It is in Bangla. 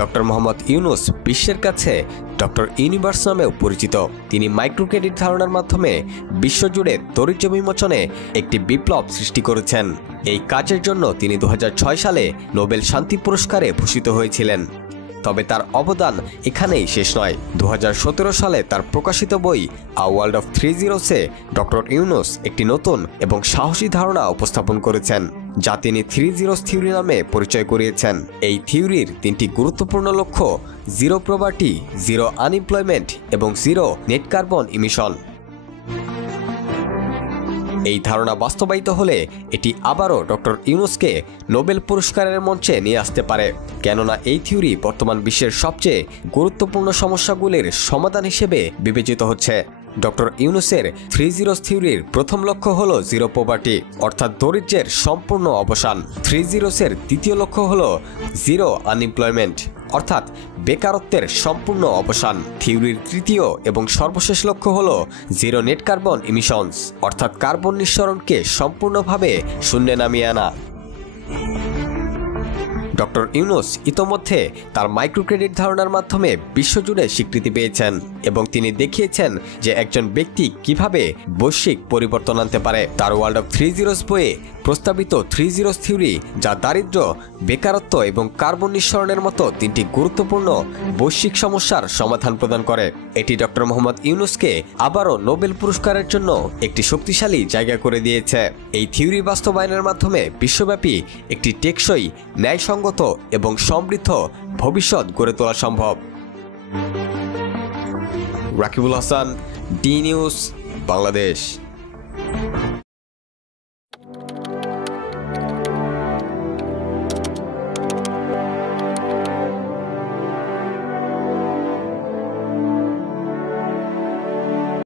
ডক্টর মোহাম্মদ ইউনুস বিশ্বের কাছে ডক্টর ইউনিভার্স নামেও পরিচিত। তিনি মাইক্রোক্রেডিট ধারণার মাধ্যমে বিশ্বজুড়ে দারিদ্র্য বিমোচনে একটি বিপ্লব সৃষ্টি করেছেন। এই কাজের জন্য তিনি 2006 সালে নোবেল শান্তি পুরস্কারে ভূষিত হয়েছিলেন। তবে তার অবদান এখানেই শেষ নয়। 2017 সালে তার প্রকাশিত বই আ ওয়ার্ল্ড অফ 3 ডক্টর ইউনুস একটি নতুন এবং সাহসী ধারণা উপস্থাপন করেছেন, যা তিনি 3 থিওরি নামে পরিচয় করিয়েছেন। এই থিওরির 3টি গুরুত্বপূর্ণ লক্ষ্য: জিরো পভার্টি, জিরো আনএমপ্লয়মেন্ট এবং জিরো নেট কার্বন ইমিশন। এই ধারণা বাস্তবায়িত হলে এটি আবারও ডক্টর ইউনুসকে নোবেল পুরস্কারের মঞ্চে নিয়ে আসতে পারে, কেননা এই থিওরি বর্তমান বিশ্বের সবচেয়ে গুরুত্বপূর্ণ সমস্যাগুলির সমাধান হিসেবে বিবেচিত হচ্ছে। ডক্টর ইউনুসের 3 থিওরির প্রথম লক্ষ্য হল জিরো পভার্টি, অর্থাৎ দরিদ্রের সম্পূর্ণ অবসান। 3 দ্বিতীয় লক্ষ্য হল জিরো আনএমপ্লয়মেন্ট, অর্থাৎ বেকারত্বের সম্পূর্ণ অবসান। থিওরির তৃতীয় এবং সর্বশেষ লক্ষ্য হল জিরো নেট কার্বন ইমিশনস, অর্থাৎ কার্বন নিঃসরণকে সম্পূর্ণভাবে শূন্যে নামিয়ে আনা। ডক্টর ইউনুস ইতোমধ্যে তার মাইক্রোক্রেডিট ধারণার মাধ্যমে বিশ্বজুড়ে স্বীকৃতি পেয়েছেন এবং তিনি দেখিয়েছেন যে একজন ব্যক্তি কিভাবে বৈশ্বিক পরিবর্তন আনতে পারে। তার ওয়ার্ল্ড অফ 3 বইয়ে প্রস্তাবিত 3 থিওরি, যা দারিদ্র্য, বেকারত্ব এবং কার্বন নিঃসরণের মতো 3টি গুরুত্বপূর্ণ বৈশ্বিক সমস্যার সমাধান প্রদান করে। এটি ডক্টর মোহাম্মদ ইউনুসকে আবারও নোবেল পুরস্কারের জন্য একটি শক্তিশালী জায়গা করে দিয়েছে। এই থিওরি বাস্তবায়নের মাধ্যমে বিশ্বব্যাপী একটি টেকসই, ন্যায়সঙ্গত এবং সমৃদ্ধ ভবিষ্যৎ গড়ে তোলা সম্ভব। Rakibul Hasan, D news, Bangladesh.